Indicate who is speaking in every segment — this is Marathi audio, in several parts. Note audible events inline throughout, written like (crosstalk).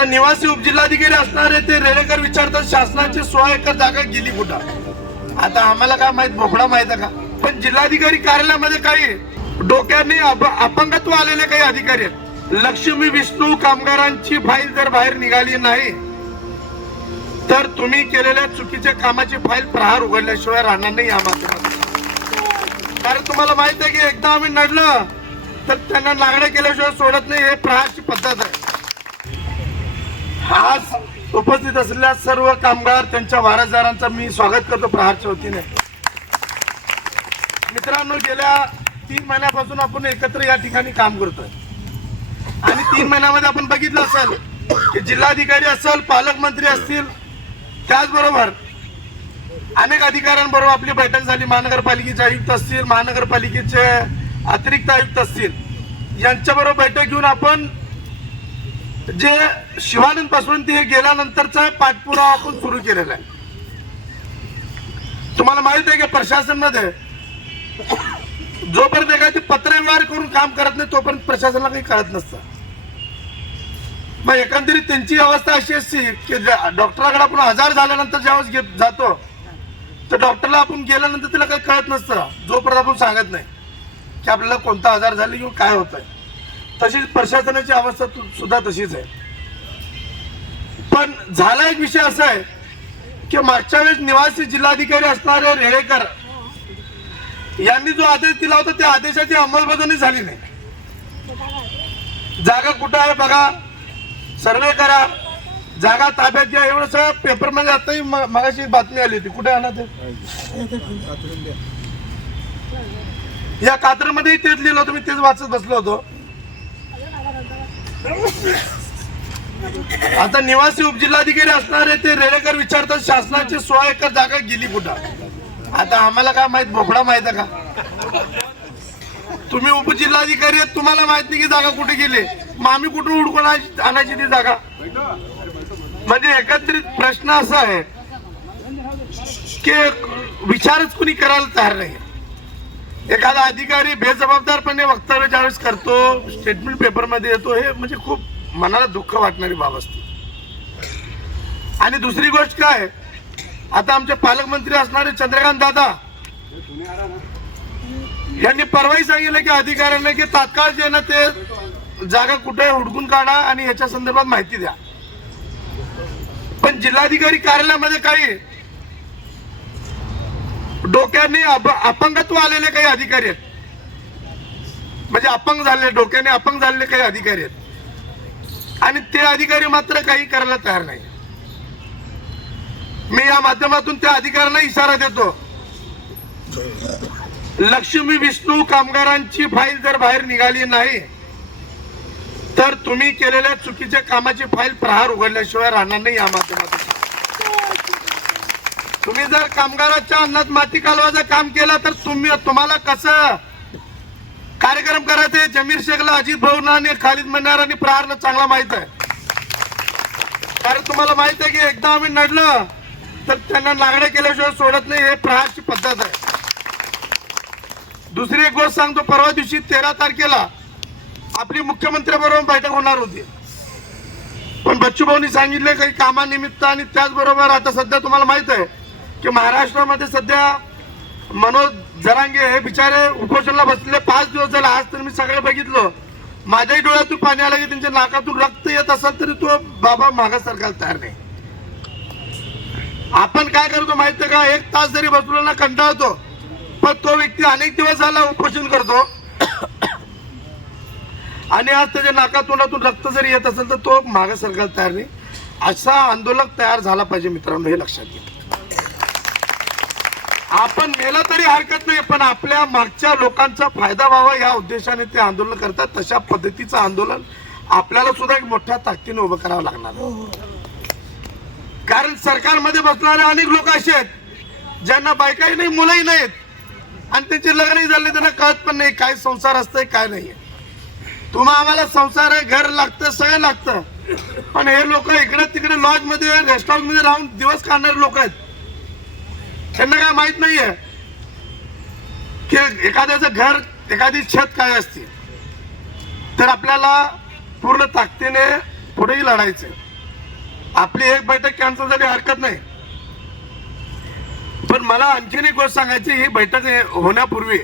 Speaker 1: आता निवासी उपजिल्हाधिकारी असणारे ते रेडेकर विचारतात शासनाची सोळा एकर जागा गेली कुठं? आता आम्हाला काय माहीत भोपळा माहीत आहे का? पण जिल्हाधिकारी कार्यालयामध्ये काही डोक्याने अपंगत्व आलेले काही अधिकारी आहेत. लक्ष्मी विष्णू कामगारांची फाईल जर बाहेर निघाली नाही तर तुम्ही केलेल्या चुकीच्या कामाची फाईल प्रहार उघडल्याशिवाय राहणार नाही या कारण तुम्हाला माहीत आहे की एकदा आम्ही नडलं तर त्यांना नागडे केल्याशिवाय सोडत नाही हे प्रहारची पद्धत आहे. आज उपस्थित असलेल्या सर्व कामगार त्यांच्या वारसदारांचं मी स्वागत करतो प्रहारच्या वतीने. मित्रांनो गेल्या तीन महिन्यापासून आपण एकत्र या ठिकाणी काम करतोय. आणि तीन महिन्यामध्ये आपण बघितलं असेल की जिल्हाधिकारी असेल पालकमंत्री असतील त्याचबरोबर अनेक अधिकाऱ्यांबरोबर आपली बैठक झाली. महानगरपालिकेचे आयुक्त असतील महानगरपालिकेचे अतिरिक्त आयुक्त असतील. यांच्याबरोबर बैठक घेऊन आपण जे शिवानंद पासवंती हे गेल्यानंतरचा पाठपुरावा आपण सुरू केलेला आहे. तुम्हाला माहीत आहे की प्रशासनमध्ये जोपर्यंत एखादी पत्रव्यवहार करून काम करत नाही तोपर्यंत प्रशासनाला काही कळत नसतं. मग एकंदरीत त्यांची अवस्था अशी असते की ज्या- डॉक्टराकडे आपण आजार झाल्यानंतर ज्यावेळेस घेत जातो तर डॉक्टरला आपण गेल्यानंतर तिला काही कळत नसतं जोपर्यंत आपण सांगत नाही की आपल्याला कोणता आजार झाला किंवा काय होत आहे तशीच प्रशासनाची अवस्था तु- सुद्धा तशीच आहे. पण झाला एक विषय असा आहे की मागच्या वेळेस निवासी जिल्हाधिकारी असणारे रेळेकर यांनी जो आदेश दिला होता त्या आदेशाची अंमलबजावणी झाली नाही. जागा कुठं आहे बघा सर्वे करा जागा ताब्यात घ्या एवढं सगळं पेपरमध्ये आताही म- मगाशी बातमी आली होती. कुठे आणा ते? या कात्रमध्ये तेच लिहिलं होतं मी तेच वाचत बसलो होतो. आता निवासी उपजिल्हाधिकारी असणारे ते रेडेकर विचारतात शासनाची सोळा एकर जागा गेली कुठं? आता आम्हाला काय माहीत भोपळा माहीत आहे का? तुम्ही उपजिल्हाधिकारी आहेत तुम्हाला माहीत नाही की जागा कुठे गेली. मग आम्ही कुठून उडकून आणायची ती जागा? म्हणजे एकत्रित प्रश्न असा आहे की विचारच कुणी करायला तयार नाही. एखादा अधिकारी बेजबाबदारपणे वक्तव्य ज्यावेळेस करतो स्टेटमेंट पेपरमध्ये येतो हे म्हणजे खूप मनाला दुःख वाटणारी बाब असते. आणि दुसरी गोष्ट काय आता आमचे पालकमंत्री असणारे चंद्रकांत दादा यांनी परवाही सांगितलं की अधिकाऱ्यांना की तात्काळ जे ना ते जागा कुठे हुडकून काढा आणि याच्या संदर्भात माहिती द्या. पण जिल्हाधिकारी कार्यालयामध्ये काही डोक्याने अप- अपंगत्व आलेले काही अधिकारी आहेत. म्हणजे अपंग झालेले डोक्याने अपंग झालेले काही अधिकारी आहेत. आणि ते अधिकारी मात्र काही करायला तयार नाही. मी या माध्यमातून त्या अधिकाऱ्यांना इशारा देतो. लक्ष्मी विष्णू कामगारांची फाईल जर बाहेर निघाली नाही तर तुम्ही केलेल्या चुकीच्या कामाची फाईल प्रहार उघडल्याशिवाय राहणार नाही या माध्यमातून. तुम्ही जर कामगाराच्या अन्नात माती कालवाचं काम केलं तर तुम्ही तुम्हाला कसं? कार्यक्रम करायचे जमीर शेखला अजित भाऊना आणि खालिद मन्नार आणि प्रहारला चांगला माहीत आहे. कारण तुम्हाला माहीत आहे की एकदा आम्ही नडलं तर त्यांना नागडे केल्याशिवाय सोडत नाही हे प्रहारची पद्धत आहे. दुसरी एक गोष्ट सांगतो परवा दिवशी तेरा तारखेला आपली मुख्यमंत्र्याबरोबर बैठक होणार होती. पण बच्चू भाऊनी सांगितले काही कामानिमित्त आणि त्याचबरोबर आता सध्या तुम्हाला माहीत आहे की महाराष्ट्रामध्ये सध्या मनोज जरांगे हे बिचारे उपोषणला बसलेले पाच दिवस झाले. आज तर मी सगळे बघितलं. माझ्याही डोळ्यातून पाणी आलं की त्यांच्या नाकातून रक्त येत असेल तरी तो बाबा मागा सरकार तयार नाही. आपण काय करतो माहितीये का? एक तास जरी बसलो ना कंटाळतो पण तो व्यक्ती अनेक दिवस झाला उपोषण करतो. आणि आज त्याच्या नाकातोंडातून रक्त जरी येत असेल तर तो मागे सरकार तयार नाही. असा आंदोलक तयार झाला पाहिजे मित्रांनो हे लक्षात घ्या. आपण मेला तरी हरकत नाही पण आपल्या मागच्या लोकांचा फायदा व्हावा या उद्देशाने ते आंदोलन करतात. तशा पद्धतीचं आंदोलन आपल्याला सुद्धा एक मोठ्या ताकदीने उभं करावं लागणार कारण सरकारमध्ये बसणारे अनेक लोक असे आहेत ज्यांना बायकाही नाही मुलंही नाहीत. आणि त्यांचे लग्नही झाले त्यांना कळत पण नाही काय संसार असतंय काय नाही तुम्हा आम्हाला संसार आहे घर लागतं सगळं लागतं. पण हे लोक इकडे तिकडे लॉजमध्ये रेस्टॉरंटमध्ये राहून दिवस काढणारे लोक आहेत. त्यांना काय माहीत नाहीये की एखाद्याचं घर एखादी छत काय असते तर आपल्याला पूर्ण ताकदीने पुढेही लढायचे आपली एक बैठक कॅन्सल झाली हरकत नाही. पण मला आणखीन एक गोष्ट सांगायची ही बैठक होण्यापूर्वी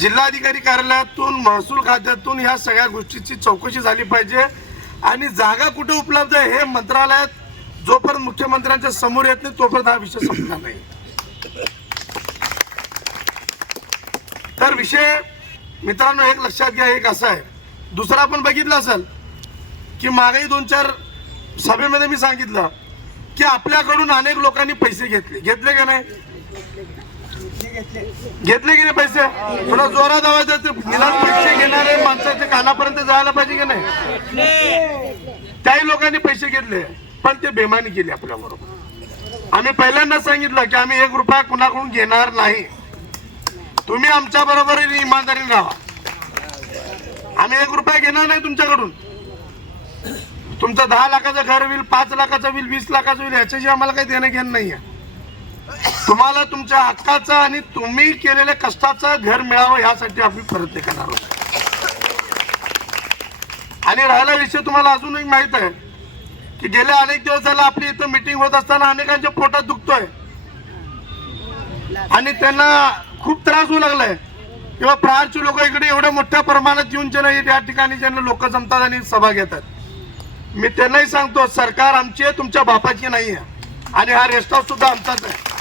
Speaker 1: जिल्हाधिकारी कार्यालयातून महसूल खात्यातून ह्या सगळ्या गोष्टीची चौकशी झाली पाहिजे आणि जागा कुठे उपलब्ध आहे हे मंत्रालयात जोपर्यंत मुख्यमंत्र्यांच्या समोर येत नाही तोपर्यंत हा विषय संपणार नाही. (laughs) तर विषय मित्रांनो एक लक्षात घ्या एक असा आहे. दुसरा आपण बघितलं असेल की मागेही दोन चार सभेमध्ये मी सांगितलं की आपल्याकडून अनेक लोकांनी पैसे घेतले. घेतले का नाही? घेतले की नाही पैसे? थोडा जोरात आवाज निदान पैसे घेणारे माणसाच्या कानापर्यंत जायला पाहिजे की नाही? त्याही लोकांनी पैसे घेतले पण ते बेमानी केली आपल्या बरोबर आम्ही पहिल्यांदा सांगितलं की आम्ही एक रुपया कुणाकडून घेणार नाही. तुम्ही आमच्या बरोबर इमानदारीने राहा. आम्ही एक रुपया घेणार नाही तुमच्याकडून. तुमचं दहा लाखाचं घर होईल पाच लाखाचं होईल वीस लाखाचं होईल याच्याशी आम्हाला काही देणं घेणं आहे. तुम्हाला तुमच्या हक्काचं आणि तुम्ही केलेल्या कष्टाचं घर मिळावं यासाठी आम्ही प्रयत्न करणार आहोत. आणि राहिला विषय तुम्हाला अजूनही माहीत माहीत आहे. की गेल्या अनेक दिवस झाला आपली इथं मिटिंग होत असताना अनेकांच्या पोटात दुखतोय. आणि त्यांना खूप त्रास होऊ लागलाय. किंवा प्रहारची लोक इकडे एवढ्या मोठ्या प्रमाणात येऊन ज्यांना नाही या ठिकाणी ज्यांना लोक जमतात आणि सभा घेतात. मी त्यांनाही सांगतो सरकार आमची आहे तुमच्या बापाची नाही आहे. आणि हा रेस्ट हाऊस सुद्धा आमचाच आहे.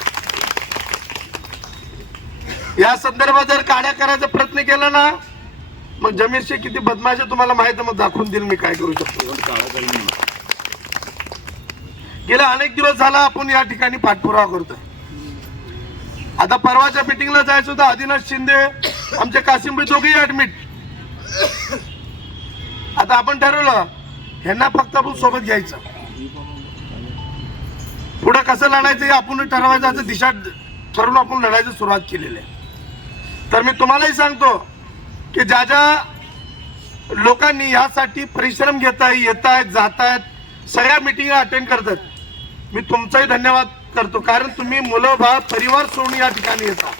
Speaker 1: या संदर्भात जर काड्या करायचा प्रयत्न केला ना मग जमीरशी किती बदमाश आहे तुम्हाला माहीत मग दाखवून देईल मी काय करू शकतो. गेल्या अनेक दिवस झाला आपण या ठिकाणी पाठपुरावा करतोय. आता परवाच्या मिटिंगला जायचं होतं आदिनाथ शिंदे आमचे कासिमभाई दोघेही ऍडमिट आता आपण ठरवलं ह्यांना फक्त आपण सोबत घ्यायचं. पुढे कसं लढायचं हे आपण ठरवायचं असं दिशा ठरवून आपण लढायची सुरुवात केलेली आहे. तर मी तुम्हालाही सांगतो की ज्या ज्या लोकांनी यासाठी परिश्रम घेत आहे येत आहेत जात आहेत सगळ्या मिटिंग अटेंड करतात. मी तुमचाही धन्यवाद करतो कारण तुम्ही मुलं बा परिवार सोडून या ठिकाणी येता.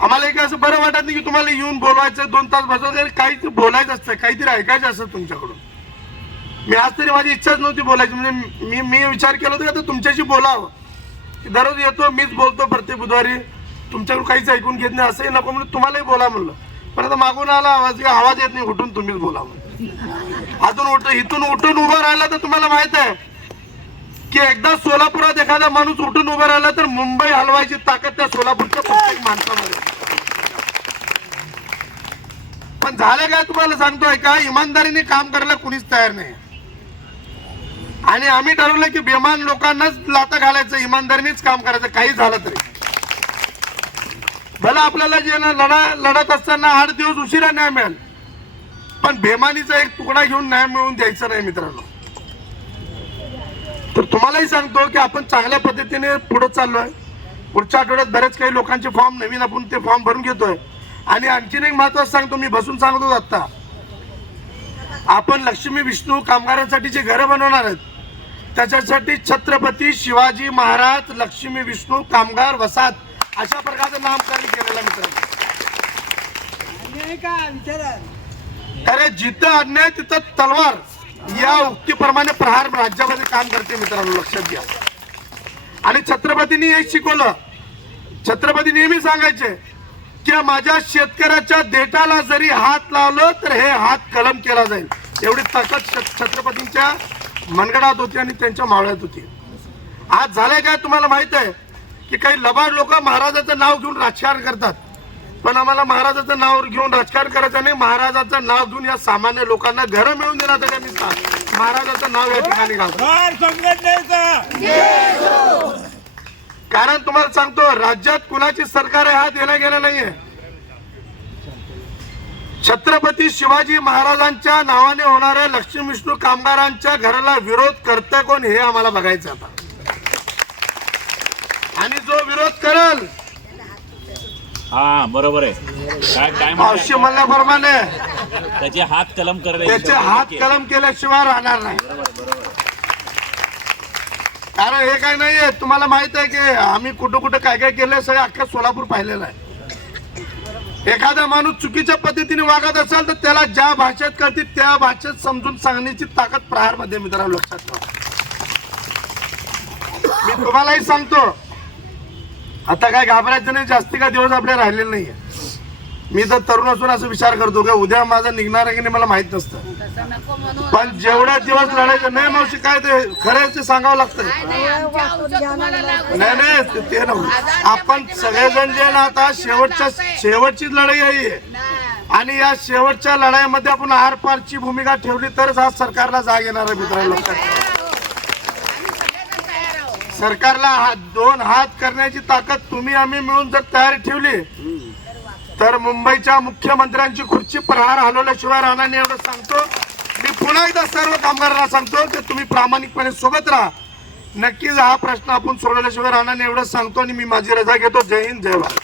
Speaker 1: आम्हाला एक असं बरं वाटत नाही की तुम्हाला येऊन बोलवायचं दोन तास बसवायचं काहीतरी बोलायचं असतं काहीतरी ऐकायचं असतं तुमच्याकडून. मी आज तरी माझी इच्छाच नव्हती बोलायची म्हणजे मी मी विचार केला होता की तुमच्याशी बोलावं. की दररोज येतो मीच बोलतो प्रत्येक बुधवारी. तुमच्याकडून काहीच ऐकून घेत नाही असंही नको म्हणून तुम्हालाही बोला म्हणलं. पण आता मागून आला आवाज की आवाज येत नाही उठून तुम्हीच बोला म्हणून अजून उठ इथून उठून उभं राहिला तर तुम्हाला माहीत आहे की एकदा सोलापुरात एखादा माणूस उठून उभा राहिला तर मुंबई हलवायची ताकद त्या सोलापूरच्या प्रत्येक माणसामध्ये पण झालं काय तुम्हाला सांगतोय का? इमानदारीने काम करायला कुणीच तयार नाही. आणि आम्ही ठरवलं की बेमान लोकांनाच लाता घालायचं इमानदारीनेच काम करायचं काही झालं तरी. भला आपल्याला जे ना लढा लढत असताना आठ दिवस उशिरा न्याय मिळेल. पण बेमानीचा एक तुकडा घेऊन न्याय मिळवून द्यायचा नाही मित्रांनो. तर तुम्हालाही सांगतो की आपण चांगल्या पद्धतीने पुढे चाललोय. पुढच्या आठवड्यात बरेच काही लोकांचे फॉर्म नवीन आपण ते फॉर्म भरून घेतोय. आणि आणखीन एक महत्वाचं सांगतो मी बसून सांगतो आता आपण लक्ष्मी विष्णू कामगारांसाठी जे घरं बनवणार आहेत त्याच्यासाठी छत्रपती शिवाजी महाराज लक्ष्मी विष्णू कामगार वसाहत अशा प्रकारचं नामकरण केलेलं आहे मित्रांनो.
Speaker 2: अन्याय का? विचारा.
Speaker 1: अरे जिथं अन्याय तिथं तलवार. या उक्तीप्रमाणे प्रहार राज्यामध्ये काम करते मित्रांनो लक्षात घ्या. आणि छत्रपतींनी हे शिकवलं. छत्रपती नेहमी सांगायचे की माझ्या शेतकऱ्याच्या देठाला जरी हात लावलं तर हे हात कलम केला जाईल. एवढी ताकद छत्रपतींच्या मनगडात होती आणि त्यांच्या मावळ्यात होती. आज झालंय काय तुम्हाला माहीत आहे की काही लबाड लोक महाराजाचं नाव घेऊन राजकारण करतात. पण आम्हाला महाराजाचं नाव घेऊन राजकारण करायचं नाही. महाराजाचं नाव घेऊन या सामान्य लोकांना घरं मिळवून देण्याचं सांग महाराजाचं नाव या ठिकाणी घालतो कारण तुम्हाला सांगतो राज्यात कुणाची सरकार आहे हा देणं घेणं नाहीये. छत्रपती शिवाजी महाराजांच्या नावाने होणाऱ्या लक्ष्मी विष्णू कामगारांच्या घराला विरोध करतंय कोण हे आम्हाला बघायचं आता. आणि जो विरोध करल
Speaker 3: हा बरोबर आहे. काय काय
Speaker 1: मावशी
Speaker 3: म्हणतात?
Speaker 1: म्हणल्याप्रमाणे
Speaker 3: त्याचे हात कलम करणे
Speaker 1: त्याचे हात कलम केल्याशिवाय राहणार नाही. कारण हे काय नाहीये. तुम्हाला माहीत आहे की आम्ही कुठं कुठं काय काय केलंय सगळं अख्खा सोलापूर पाहिलेलं आहे. एखादा माणूस चुकीच्या पद्धतीने वागत असेल तर त्याला ज्या भाषेत कळते त्या भाषेत समजून सांगण्याची ताकद प्रहारमध्ये मित्रांनो लक्षात ठेवा. मी तुम्हालाही सांगतो आता काय घाबरायचं नाही जास्ती काय दिवस आपले राहिलेले नाहीये. मी तर तरुण असून असं विचार करतो का उद्या माझं निघणार आहे की नाही मला माहीत नसतं.
Speaker 4: तसं नको म्हणून
Speaker 1: पण जेवढ्या दिवस लढायचं नाही मावशी काय ते खरं आहे ते सांगावं लागतं.
Speaker 4: नाही,
Speaker 1: नाही नाही ते- नव्हतं आपण सगळेजण जे ना आता शेवटच्या शेवटचीच लढाई आहे
Speaker 4: नाही.
Speaker 1: आणि या शेवटच्या लढाईमध्ये आपण आर पारची भूमिका ठेवली तरच हा सरकारला जाग येणार आहे मित्रांनो लक्षात ठेवा.
Speaker 4: आम्ही सगळेजण तयार आहोत
Speaker 1: सरकारला हा दोन हात करण्याची ताकद तुम्ही आम्ही मिळून जर तयारी ठेवली तर मुंबईच्या मुख्यमंत्र्यांची खुर्ची प्रहार हलवल्याशिवाय राहणार नाही एवढं सांगतो. मी पुन्हा एकदा सर्व कामगारांना सांगतो की तुम्ही प्रामाणिकपणे सोबत राहा. नक्कीच हा प्रश्न आपण सोडवल्याशिवाय राहणार नाही एवढं सांगतो आणि मी माझी रजा घेतो. जय हिंद जय भारत.